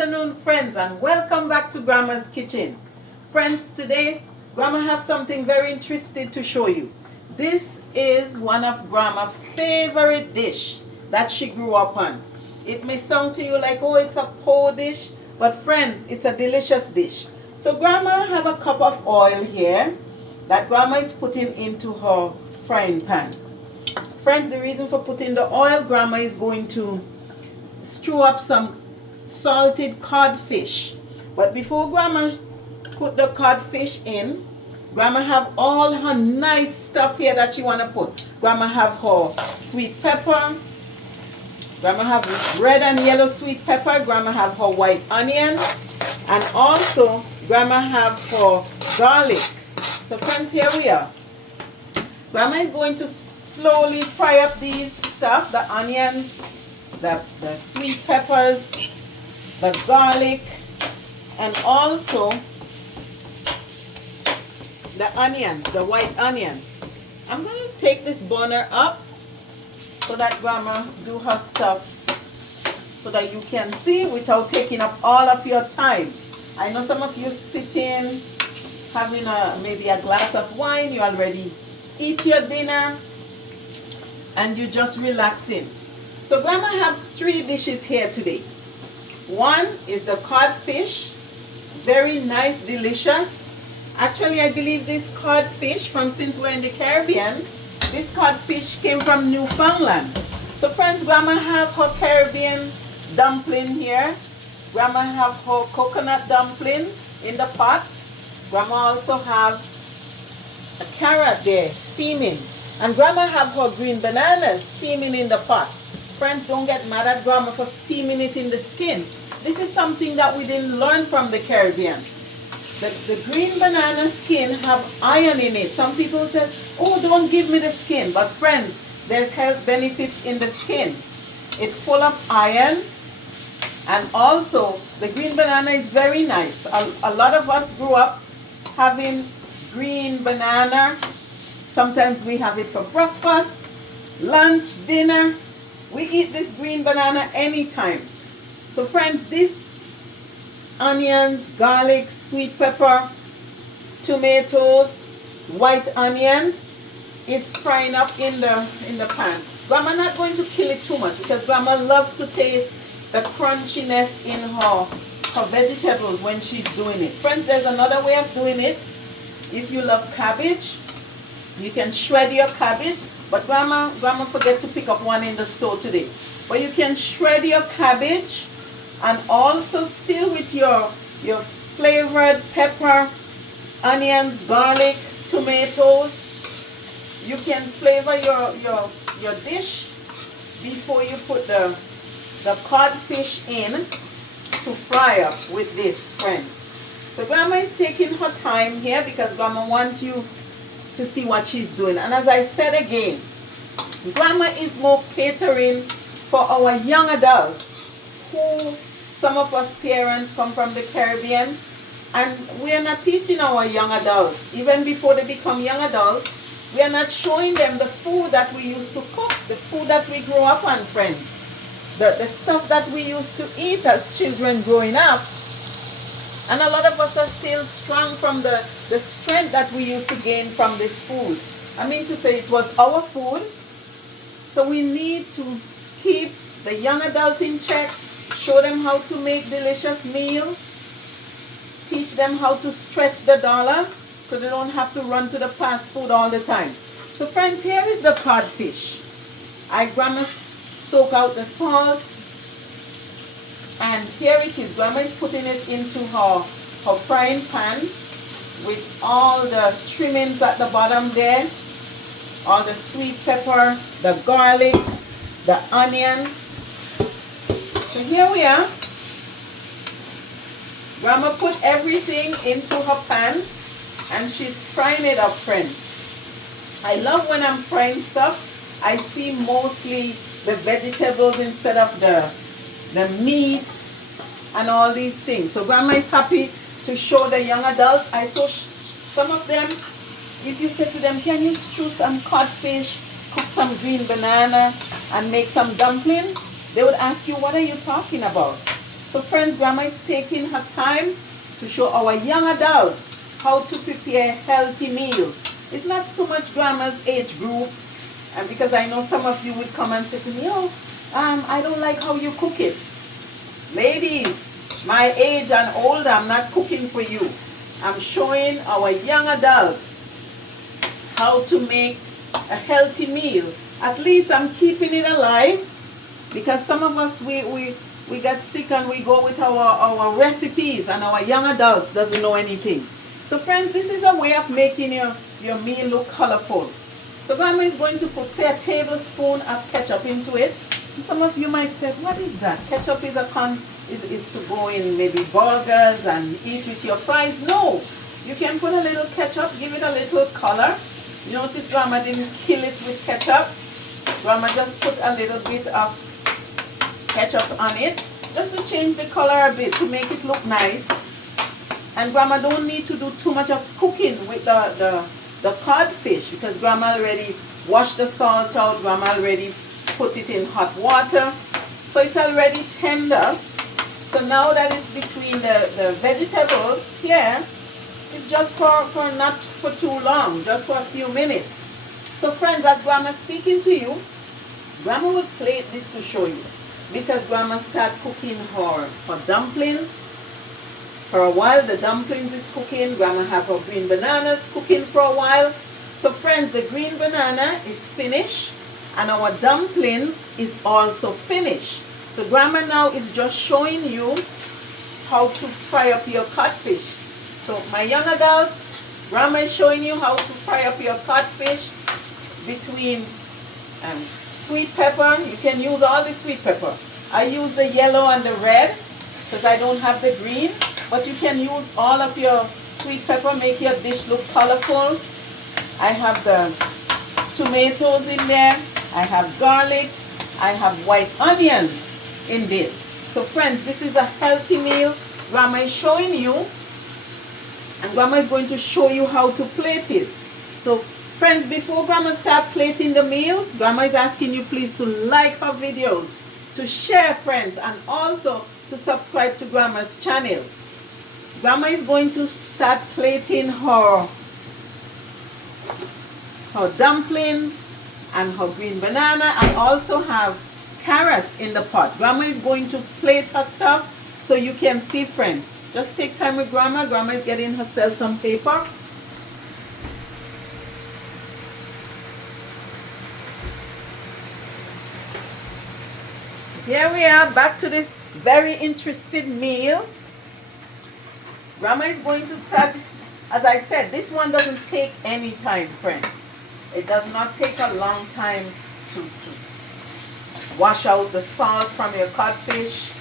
afternoon, friends, and welcome back to Grandma's Kitchen. Friends, today Grandma have something very interesting to show you. This is one of Grandma's favorite dish that she grew up on. It may sound to you like, oh, it's a poor dish, but friends, it's a delicious dish. So Grandma have a cup of oil here that Grandma is putting into her frying pan. Friends, the reason for putting the oil, Grandma is going to stew up some salted codfish. But before Grandma put the codfish in, Grandma have all her nice stuff here that she want to put. Grandma have her sweet pepper. Grandma have red and yellow sweet pepper. Grandma have her white onions. And also, Grandma have her garlic. So friends, here we are. Grandma is going to slowly fry up these stuff, the onions, the sweet peppers, the garlic, and also the onions, the white onions. I'm going to take this burner up so that Grandma do her stuff so that you can see without taking up all of your time. I know some of you sitting having maybe a glass of wine, you already eat your dinner and you just relaxing. So Grandma have 3 dishes here today. One is the codfish, very nice, delicious. Actually, I believe this codfish, since we're in the Caribbean, this codfish came from Newfoundland. So friends, Grandma have her Caribbean dumpling here. Grandma have her coconut dumpling in the pot. Grandma also have a carrot there steaming. And Grandma have her green bananas steaming in the pot. Friends, don't get mad at Grandma for steaming it in the skin. This is something that we didn't learn from the Caribbean. The green banana skin have iron in it. Some people say, oh, don't give me the skin. But friends, there's health benefits in the skin. It's full of iron. And also, the green banana is very nice. A lot of us grew up having green banana. Sometimes we have it for breakfast, lunch, dinner. We eat this green banana anytime. So friends, this onions, garlic, sweet pepper, tomatoes, white onions is frying up in the pan. Grandma not going to kill it too much because Grandma loves to taste the crunchiness in her vegetables when she's doing it. Friends, there's another way of doing it. If you love cabbage, you can shred your cabbage. But Grandma forget to pick up one in the store today. But you can shred your cabbage and also still with your flavored pepper, onions, garlic, tomatoes. You can flavor your dish before you put the codfish in to fry up with this, friends. So Grandma is taking her time here because Grandma wants you to see what she's doing. And as I said again, Grandma is more catering for our young adults who some of us parents come from the Caribbean, and we are not teaching our young adults, even before they become young adults, we are not showing them the food that we used to cook, the food that we grew up on, friends. The stuff that we used to eat as children growing up. And a lot of us are still strong from the strength that we used to gain from this food. I mean to say it was our food. So we need to keep the young adult in check, show them how to make delicious meals, teach them how to stretch the dollar so they don't have to run to the fast food all the time. So friends, here is the codfish. Grandma soak out the salt. And here it is. Grandma is putting it into her frying pan with all the trimmings at the bottom there. All the sweet pepper, the garlic, the onions. So here we are. Grandma put everything into her pan and she's frying it up, friends. I love when I'm frying stuff, I see mostly the vegetables instead of the meat and all these things. So Grandma is happy to show the young adults. I saw some of them, if you say to them, can you stew some codfish, cook some green banana and make some dumplings, they would ask you, what are you talking about? So friends, grandma is taking her time to show our young adults how to prepare healthy meals. It's not so much grandma's age group, and because I know some of you would come and say to me, oh, I don't like how you cook it. Ladies, my age and older, I'm not cooking for you. I'm showing our young adults how to make a healthy meal. At least I'm keeping it alive, because some of us, we get sick and we go with our recipes, and our young adults doesn't know anything. So friends, this is a way of making your meal look colorful. So grandma is going to put, say, a tablespoon of ketchup into it. Some of you might say, what is that? Ketchup is is to go in maybe burgers and eat with your fries. No, you can put a little ketchup, give it a little color. Notice grandma didn't kill it with ketchup. Grandma just put a little bit of ketchup on it, just to change the color a bit, to make it look nice. And grandma don't need to do too much of cooking with the codfish, because grandma already washed the salt out, grandma already put it in hot water, so it's already tender. So now that it's between the vegetables here, it's just for not for too long, just for a few minutes. So friends, as grandma's speaking to you, grandma will plate this to show you, because grandma start cooking her dumplings. For a while the dumplings is cooking, grandma have her green bananas cooking for a while. So friends, the green banana is finished and our dumplings is also finished. So grandma now is just showing you how to fry up your codfish. So my young adults, grandma is showing you how to fry up your codfish between sweet pepper. You can use all the sweet pepper. I use the yellow and the red because I don't have the green, but you can use all of your sweet pepper, make your dish look colorful. I have the tomatoes in there, I have garlic, I have white onions in this. So friends, this is a healthy meal grandma is showing you, and grandma is going to show you how to plate it. So friends, before grandma start plating the meals, grandma is asking you please to like her videos, to share friends, and also to subscribe to grandma's channel. Grandma is going to start plating her dumplings and her green banana, and also have carrots in the pot. Grandma is going to plate her stuff so you can see, friends. Just take time with grandma. Grandma is getting herself some paper. Here we are, back to this very interesting meal. Grandma is going to start. As I said, this one doesn't take any time, friends. It does not take a long time to wash out the salt from your codfish,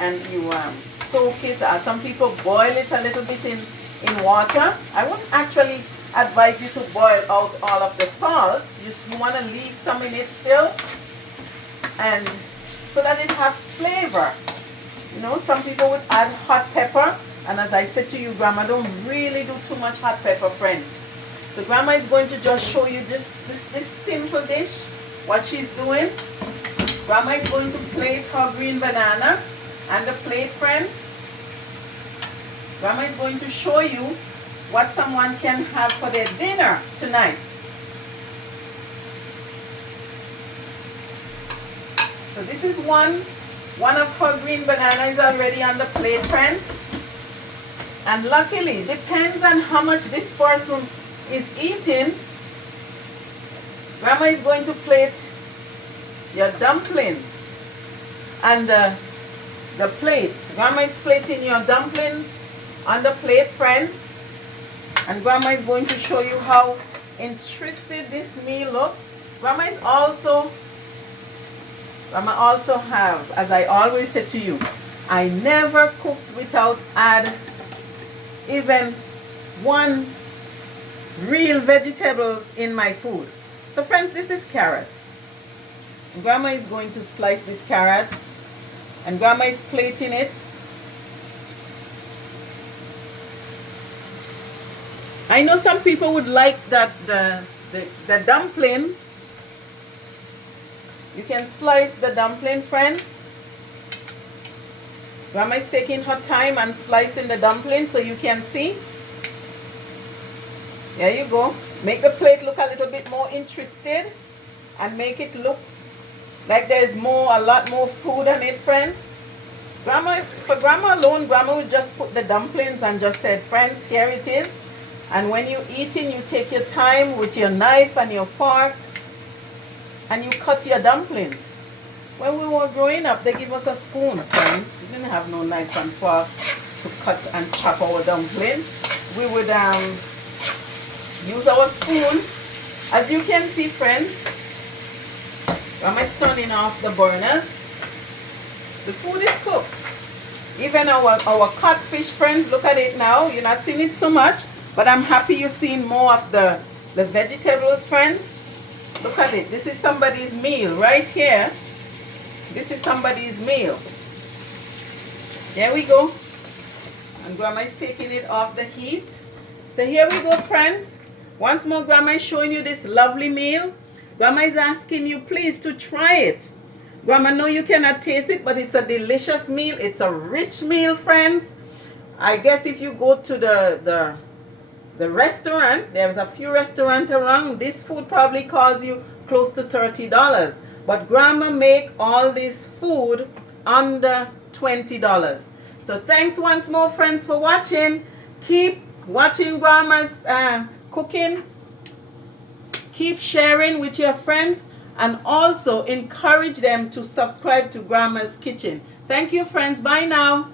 and you soak it. Some people boil it a little bit in water. I wouldn't actually advise you to boil out all of the salt. You want to leave some in it still, and so that it has flavor. You know, some people would add hot pepper, and as I said to you, grandma don't really do too much hot pepper, friends. So grandma is going to just show you this simple dish, what she's doing. Grandma is going to plate her green banana and the plate, friends. Grandma is going to show you what someone can have for their dinner tonight. So this is one of her green bananas already on the plate, friends. And luckily, depends on how much this person is eating, grandma is going to plate your dumplings and the plate. Grandma is plating your dumplings on the plate, friends. And grandma is going to show you how interesting this meal looks. Grandma also have, as I always say to you, I never cooked without add even one real vegetables in my food. So friends, this is carrots. Grandma is going to slice these carrots, and grandma is plating it. I know some people would like that the dumpling. You can slice the dumpling, friends. Grandma is taking her time and slicing the dumpling so you can see. There you go. Make the plate look a little bit more interested and make it look like there's a lot more food on it, friends. For Grandma alone, Grandma would just put the dumplings and just said, friends, here it is. And when you're eating, you take your time with your knife and your fork and you cut your dumplings. When we were growing up, they give us a spoon, friends. We didn't have no knife and fork to cut and chop our dumpling. We would use our spoon. As you can see, friends, Grandma's turning off the burners. The food is cooked. Even our codfish, friends, look at it now. You're not seeing it so much, but I'm happy you're seeing more of the vegetables, friends. Look at it. This is somebody's meal right here. This is somebody's meal. There we go. And Grandma is taking it off the heat. So here we go, friends. Once more, Grandma is showing you this lovely meal. Grandma is asking you, please, to try it. Grandma, know you cannot taste it, but it's a delicious meal. It's a rich meal, friends. I guess if you go to the restaurant, there's a few restaurants around, this food probably costs you close to $30. But Grandma make all this food under $20. So thanks once more, friends, for watching. Keep watching Grandma's cooking. Keep sharing with your friends. And also encourage them to subscribe to Grandma's Kitchen. Thank you, friends. Bye now.